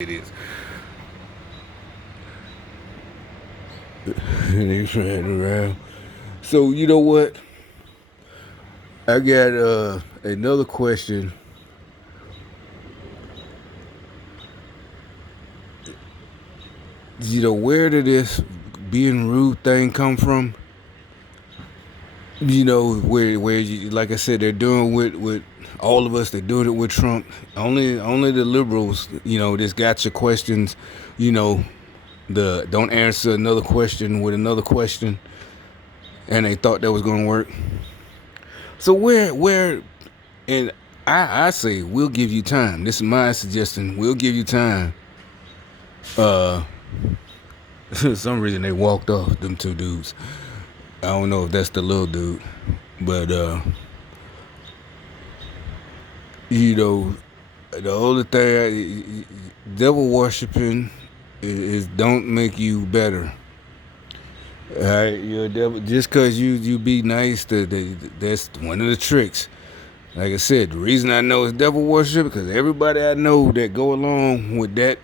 It is. He's riding around. So you know what? I got another question. Where did this being rude thing come from? Where you, like I said, they're doing with all of us. They're doing it with Trump. Only the liberals. Just got your questions. You know, the don't answer another question with another question, and they thought that was going to work. So where and I say we'll give you time. This is my suggestion. We'll give you time. Uh, for some reason they walked off. Them two dudes. I don't know if that's the little dude, but you know, the only thing devil worshiping is don't make you better. All right, you're a devil just cause you be nice. That's one of the tricks. Like I said, the reason I know it's devil worship because everybody I know that go along with that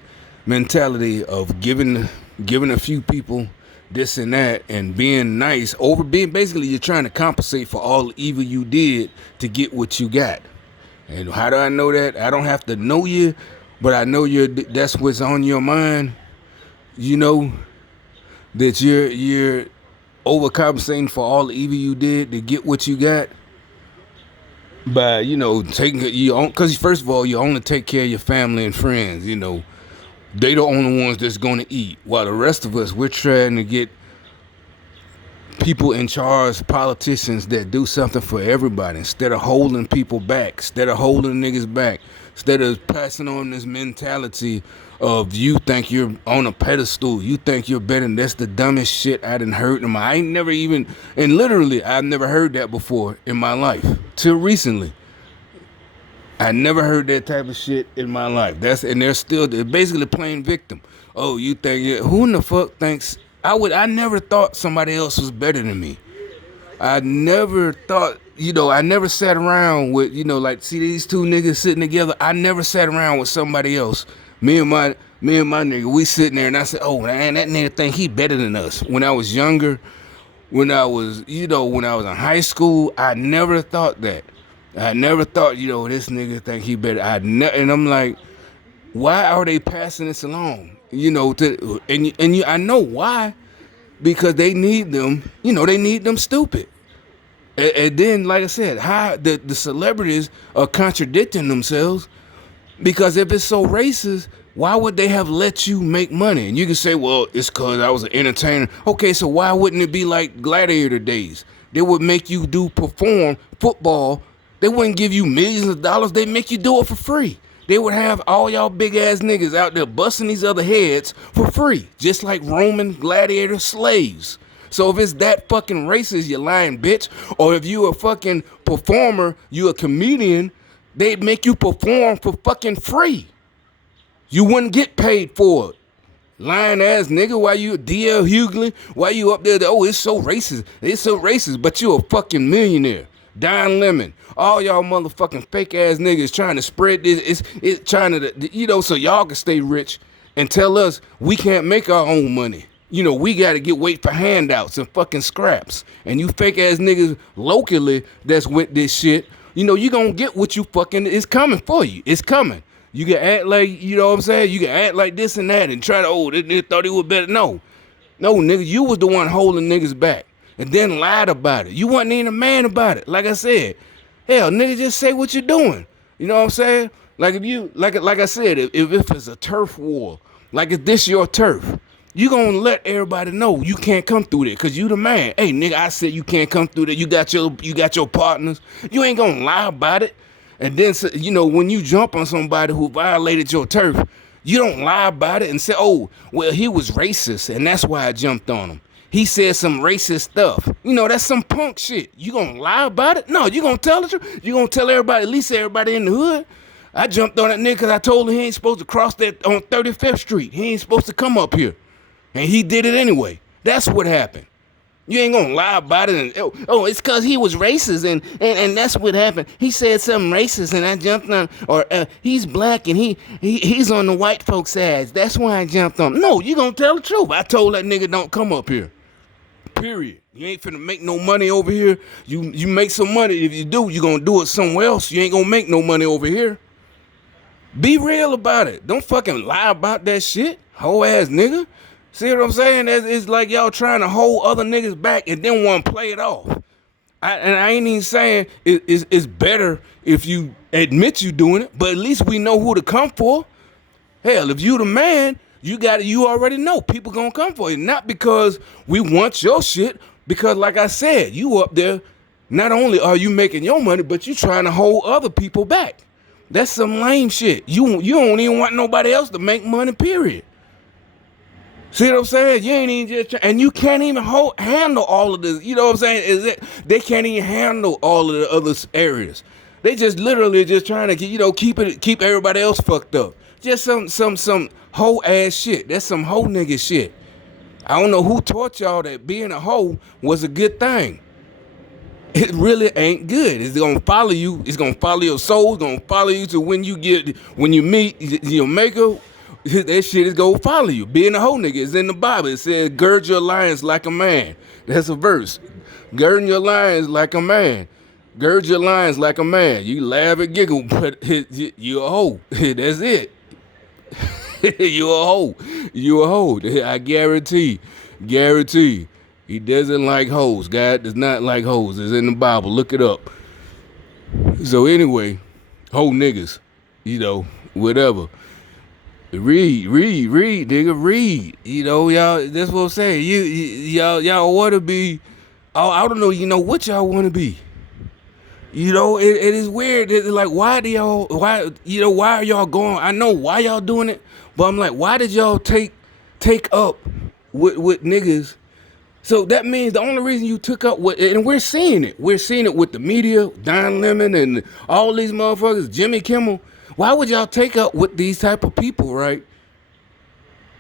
mentality of giving a few people this and that and being nice over being basically you're trying to compensate for all the evil you did to get what you got. And how do I know that? I don't have to know you, but I know that's what's on your mind. You know that you're overcompensating for all the evil you did to get what you got by taking you on, because first of all you only take care of your family and friends. They the only ones that's going to eat, while the rest of us, we're trying to get people in charge, politicians that do something for everybody instead of holding people back, instead of holding niggas back, instead of passing on this mentality of you think you're on a pedestal, you think you're better. And that's the dumbest shit I done heard in my. I ain't never even, and literally I've never heard that before in my life till recently. I never heard that type of shit in my life. They're basically playing victim. Oh, you think who in the fuck thinks I never thought somebody else was better than me. I never thought, I never sat around with, like see these two niggas sitting together. I never sat around with somebody else. Me and my nigga, we sitting there and I said, oh man, that nigga think he better than us. When I was younger, when I was in high school, I never thought that. I never thought, this nigga think he better. And I'm like, why are they passing this along? I know why, because they need them. They need them stupid. And then, like I said, how the celebrities are contradicting themselves, because if it's so racist, why would they have let you make money? And you can say, well, it's because I was an entertainer. Okay, so why wouldn't it be like gladiator days? They would make you perform football. They wouldn't give you millions of dollars. They make you do it for free. They would have all y'all big ass niggas out there busting these other heads for free, just like Roman gladiator slaves. So if it's that fucking racist, you lying bitch, or if you a fucking performer, you a comedian, they'd make you perform for fucking free. You wouldn't get paid for it. Lying ass nigga, why you DL Hughley? Why you up there? Oh, it's so racist. It's so racist, but you a fucking millionaire. Don Lemon. All y'all motherfucking fake ass niggas trying to spread this. It's trying to, so y'all can stay rich and tell us we can't make our own money. We got to wait for handouts and fucking scraps. And you fake ass niggas locally that's with this shit, you gonna get what you fucking is coming for you. It's coming. You can act like, you know what I'm saying? You can act like this and that and try to, this nigga thought he was better. No, nigga, you was the one holding niggas back and then lied about it. You wasn't even a man about it. Like I said, hell, nigga, just say what you're doing. You know what I'm saying? Like if you, like I said, if it's a turf war, like if this your turf, you gonna let everybody know you can't come through there because you the man. Hey, nigga, I said you can't come through there. You got your partners. You ain't gonna lie about it. And then, when you jump on somebody who violated your turf, you don't lie about it and say, oh, well, he was racist, and that's why I jumped on him. He said some racist stuff. That's some punk shit. You gonna lie about it? No, you gonna tell the truth. You gonna tell everybody, at least everybody in the hood. I jumped on that nigga because I told him he ain't supposed to cross that on 35th Street. He ain't supposed to come up here. And he did it anyway. That's what happened. You ain't gonna lie about it. And oh, it's cause he was racist, and that's what happened. He said something racist, and I jumped on. Or he's black, and he's on the white folks' side. That's why I jumped on. No, you gonna tell the truth. I told that nigga don't come up here. Period. You ain't finna make no money over here. You make some money. If you do, you gonna do it somewhere else. You ain't gonna make no money over here. Be real about it. Don't fucking lie about that shit. Whole ass nigga. See what I'm saying? It's like y'all trying to hold other niggas back and then want to play it off. And I ain't even saying it's better if you admit you doing it, but at least we know who to come for. Hell, if you the man, you already know people gonna come for you. Not because we want your shit, because like I said, you up there, not only are you making your money, but you trying to hold other people back. That's some lame shit. You don't even want nobody else to make money, period. See what I'm saying? You ain't even just and you can't even handle all of this. You know what I'm saying? They can't even handle all of the other areas. They just literally just trying to keep everybody else fucked up. Just some hoe ass shit. That's some hoe nigga shit. I don't know who taught y'all that being a hoe was a good thing. It really ain't good. It's gonna follow you. It's gonna follow your soul. It's gonna follow you to when you meet your maker. That shit is gonna follow you. Being a hoe nigga is in the Bible. It says, gird your loins like a man. That's a verse. Gird your loins like a man. Gird your loins like a man. You laugh and giggle, but you're a hoe. That's it. You're a hoe. You're a hoe. I guarantee. Guarantee. He doesn't like hoes. God does not like hoes. It's in the Bible. Look it up. So anyway, hoe niggas. Whatever. Read, nigga, read. Y'all, that's what I'm saying. Y'all want to be, I don't know, what y'all want to be. It is weird. It's like, why are y'all going? I know why y'all doing it, but I'm like, why did y'all take up with niggas? So that means the only reason you took up with, and we're seeing it with the media, Don Lemon and all these motherfuckers, Jimmy Kimmel. Why would y'all take up with these type of people, right?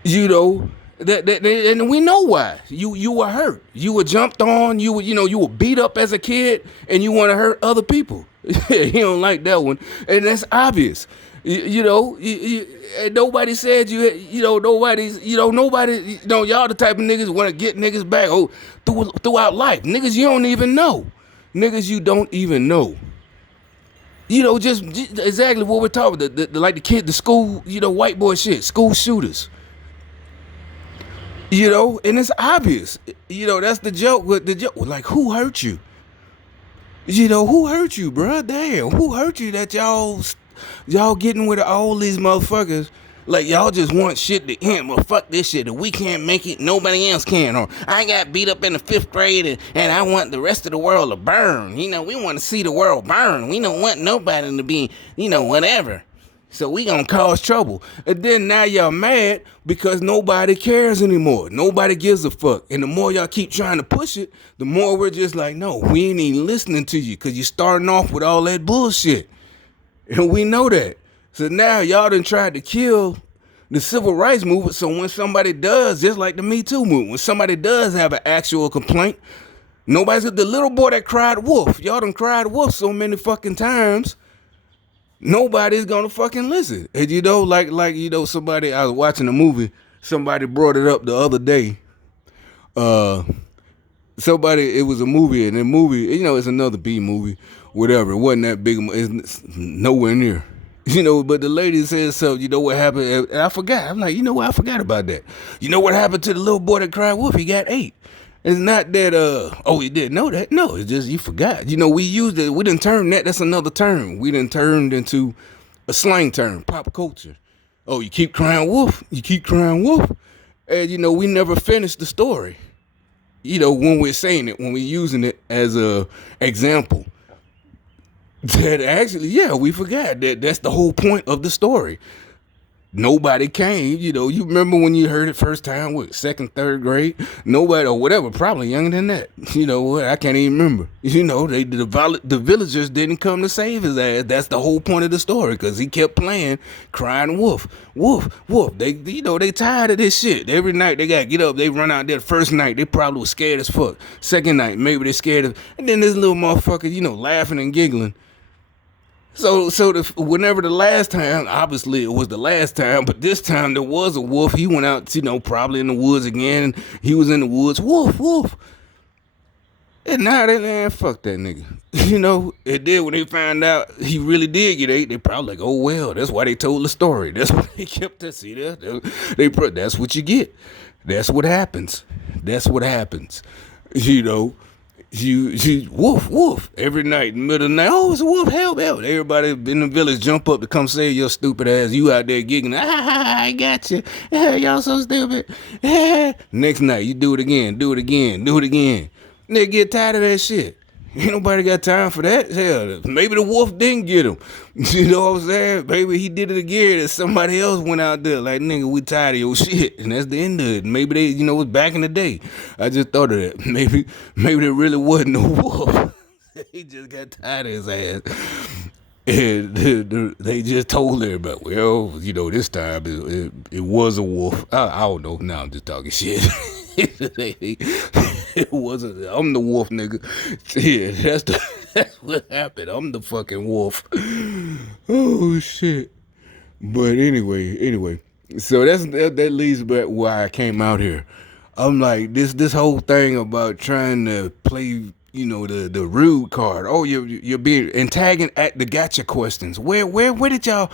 And we know why. You were hurt. You were jumped on. You were beat up as a kid, and you want to hurt other people. He don't like that one, and that's obvious. Nobody said nobody's. Nobody. Y'all the type of niggas want to get niggas back. Throughout life, niggas you don't even know. Niggas you don't even know. Just exactly what we're talking about. The school, white boy shit, school shooters. And it's obvious. That's the joke. Like, who hurt you? Who hurt you, bro? Damn, who hurt you that y'all getting with all these motherfuckers? Like, y'all just want shit to end. Well, fuck this shit. If we can't make it, nobody else can. Or I got beat up in the 5th grade and I want the rest of the world to burn. We want to see the world burn. We don't want nobody to be, whatever. So we gonna cause trouble. And then now y'all mad because nobody cares anymore. Nobody gives a fuck. And the more y'all keep trying to push it, the more we're just like, no, we ain't even listening to you because you're starting off with all that bullshit. And we know that. So now y'all done tried to kill the civil rights movement. So when somebody does, just like the Me Too movement, when somebody does have an actual complaint, the little boy that cried wolf, y'all done cried wolf so many fucking times, nobody's gonna fucking listen. And somebody, I was watching a movie, somebody brought it up the other day. It was a movie, and the movie, it's another B movie, whatever. It wasn't that big, it's nowhere near. But the lady said something, what happened, and I forgot. I'm like, I forgot about that. What happened to the little boy that cried wolf? He got 8. It's not that, he didn't know that. No, it's just you forgot. We used it, we didn't turn that's another term. We didn't turn into a slang term, pop culture. Oh, you keep crying wolf, and we never finished the story. When we're saying it, when we're using it as a example. That actually, we forgot that that's the whole point of the story. Nobody came. You remember when you heard it first time, what, second, third grade? Nobody, or whatever, probably younger than that. You know what? I can't even remember. The villagers didn't come to save his ass. That's the whole point of the story, because he kept playing, crying wolf, wolf, wolf. They tired of this shit. Every night they got to get up. They run out there. First night, they probably was scared as fuck. Second night, maybe they scared of, and then this little motherfucker, laughing and giggling. Whenever the last time, obviously it was the last time, but this time there was a wolf. He went out, probably in the woods again. He was in the woods, wolf, wolf. And now man, fuck that nigga. It did when they found out he really did get ate. They probably like, oh well, that's why they told the story. That's why they kept that. See there, that's what you get. That's what happens. That's what happens. You woof woof every night in the middle of the night. Oh, it's a wolf! Help! Help! Everybody in the village jump up to come save your stupid ass. You out there giggling. I got you. Y'all so stupid. Next night you do it again. Do it again. Do it again. They get tired of that shit. Ain't nobody got time for that. Hell, maybe the wolf didn't get him. You know what I'm saying? Maybe he did it again and somebody else went out there like, nigga, we tired of your shit. And that's the end of it. Maybe they, it was back in the day. I just thought of that. Maybe there really wasn't no wolf. He just got tired of his ass. And they just told everybody, well, this time it was a wolf. I don't know. Now I'm just talking shit. It wasn't. I'm the wolf, nigga. Yeah, that's what happened. I'm the fucking wolf. Oh shit. But anyway. So that leads back why I came out here. I'm like this whole thing about trying to play, the rude card. Oh, you're being antagonist at the gotcha questions. Where did y'all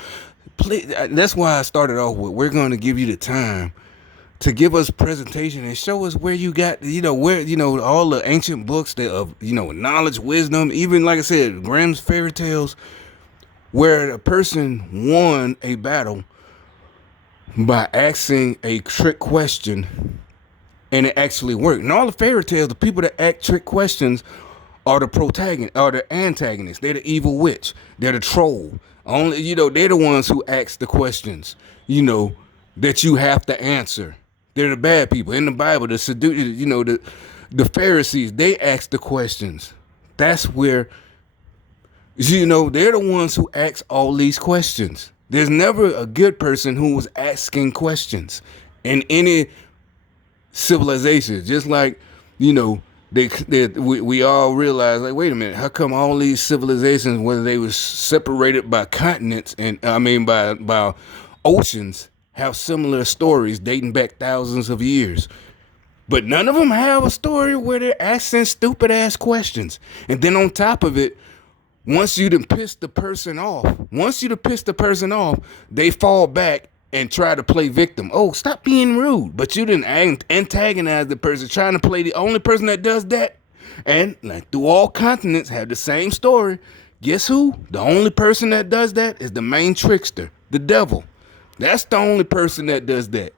play? That's why I started off with, we're going to give you the time to give us presentation and show us where you got, where, all the ancient books that of, knowledge, wisdom, even like I said, Grimm's fairy tales, where a person won a battle by asking a trick question and it actually worked. And all the fairy tales, the people that ask trick questions are the protagonist, are the antagonists. They're the evil witch. They're the troll. Only, they're the ones who ask the questions, that you have to answer. They're the bad people. In the Bible, the Pharisees, they ask the questions. That's where, they're the ones who ask all these questions. There's never a good person who was asking questions in any civilization. Just like, we all realize, like, wait a minute, how come all these civilizations, whether they was separated by continents and by oceans, have similar stories dating back thousands of years, but none of them have a story where they're asking stupid ass questions. And then on top of it, once you done piss the person off, they fall back and try to play victim. Oh, stop being rude. But you didn't antagonize the person, trying to play the only person that does that. And like through all continents have the same story. Guess who? The only person that does that is the main trickster, the devil. That's the only person that does that.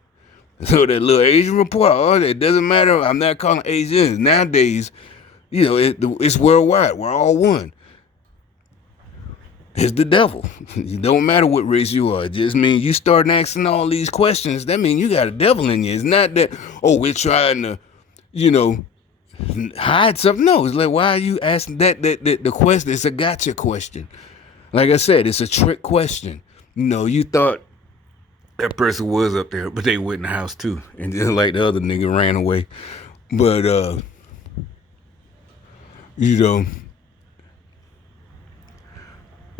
So that little Asian report, it doesn't matter. I'm not calling Asians. Nowadays, it's worldwide. We're all one. It's the devil. It don't matter what race you are. It just means you start asking all these questions. That means you got a devil in you. It's not that, oh, we're trying to, hide something. No, it's like, why are you asking that the question? It's a gotcha question. Like I said, it's a trick question. You thought that person was up there, but they went in the house too. And just like the other nigga ran away. But,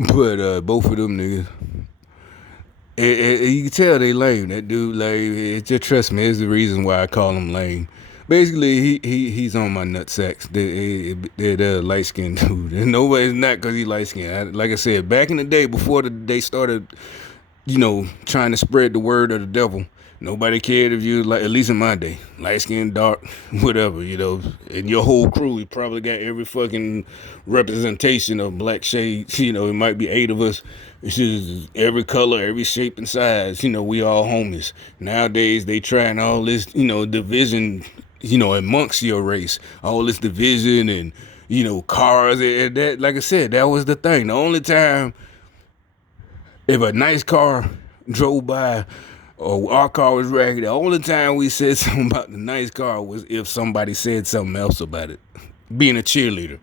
both of them niggas, you can tell they lame. That dude, like, just trust me, it's the reason why I call him lame. Basically, he's on my nutsacks. They're light-skinned dude. And nobody's not because he light-skinned. Like I said, back in the day, before they started, trying to spread the word of the devil, nobody cared if you, like, at least in my day, light-skinned, dark, whatever, And your whole crew, you probably got every fucking representation of black shades. It might be 8 of us. It's just every color, every shape and size. We all homies. Nowadays, they trying all this, division, amongst your race. All this division and, cars. And that, like I said, that was the thing. The only time if a nice car drove by, or our car was raggedy. The only time we said something about the nice car was if somebody said something else about it. Being a cheerleader.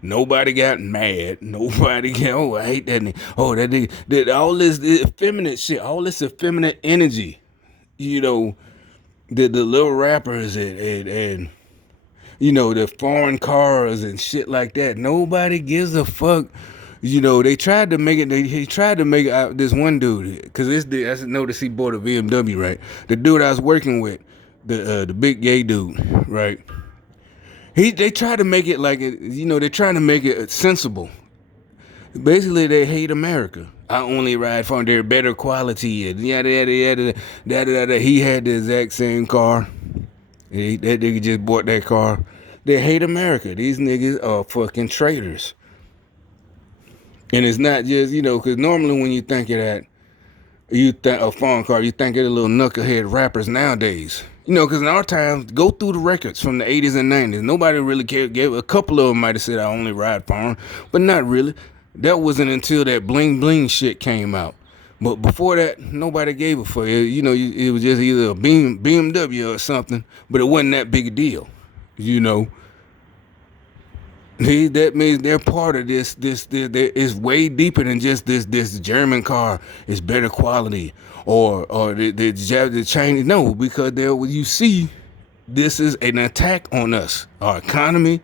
Nobody got mad. Nobody got, oh, I hate that nigga. Oh, that nigga. All this effeminate shit, all this effeminate energy, you know, the little rappers and you know, the foreign cars and shit like that. Nobody gives a fuck. You know, they tried to make it. He tried to make it out this one dude, because this dude, I noticed he bought a BMW, right? The dude I was working with, the big gay dude, right? They try to make it like it, you know, they're trying to make it sensible. Basically, they hate America. I only ride for their better quality and yada yada yada yada yada. He had the exact same car. That nigga just bought that car. They hate America. These niggas are fucking traitors. And it's not just, you know, because normally when you think of that, you think a foreign car, you think of the little knucklehead rappers nowadays. You know, because in our times, go through the records from the 80s and 90s. Nobody really cared. A couple of them might have said, I only ride foreign, but not really. That wasn't until that bling bling shit came out. But before that, nobody gave a fuck. You know, it was just either a BMW or something, but it wasn't that big a deal. You know, that means they're part of this. It's way deeper than just this German car is better quality or the Chinese. No, because you see, this is an attack on us, our economy.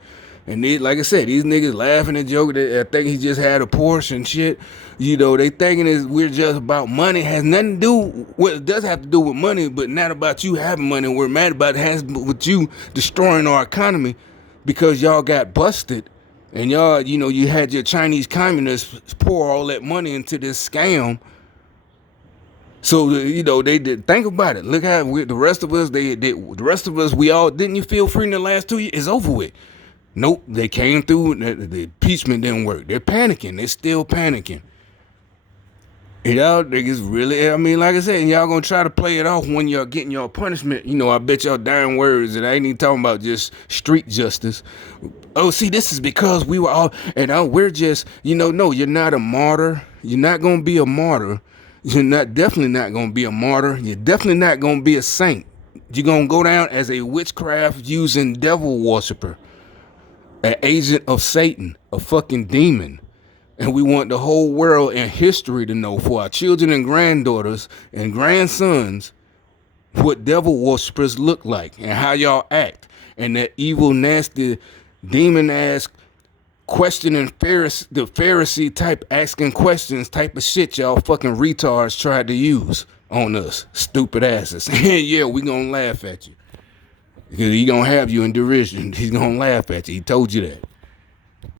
And like I said, these niggas laughing and joking. I think he just had a Porsche and shit. You know, they thinking we're just about money. Has nothing to do with, it does have to do with money, but not about you having money. We're mad about it has with you destroying our economy because y'all got busted. And y'all, you know, you had your Chinese communists pour all that money into this scam. So, you know, they did. Think about it. Look how the rest of us, we all, didn't you feel free in the last 2 years? It's over with. Nope, they came through, the impeachment didn't work. They're panicking. They're still panicking. And y'all niggas really, I mean, like I said, and y'all gonna try to play it off when y'all getting your punishment. You know, I bet y'all dying words, and I ain't even talking about just street justice. Oh, see, this is because we were all, and we're just, you know, no, you're not a martyr. You're not gonna be a martyr. You're definitely not gonna be a martyr. You're definitely not gonna be a saint. You're gonna go down as a witchcraft using devil worshiper. An agent of Satan, a fucking demon. And we want the whole world and history to know, for our children and granddaughters and grandsons, what devil worshippers look like and how y'all act. And that evil, nasty, demon-ass questioning the Pharisee type asking questions type of shit y'all fucking retards tried to use on us. Stupid asses. Yeah, we gonna laugh at you. Because he gonna have you in derision. He's gonna laugh at you. He told you that.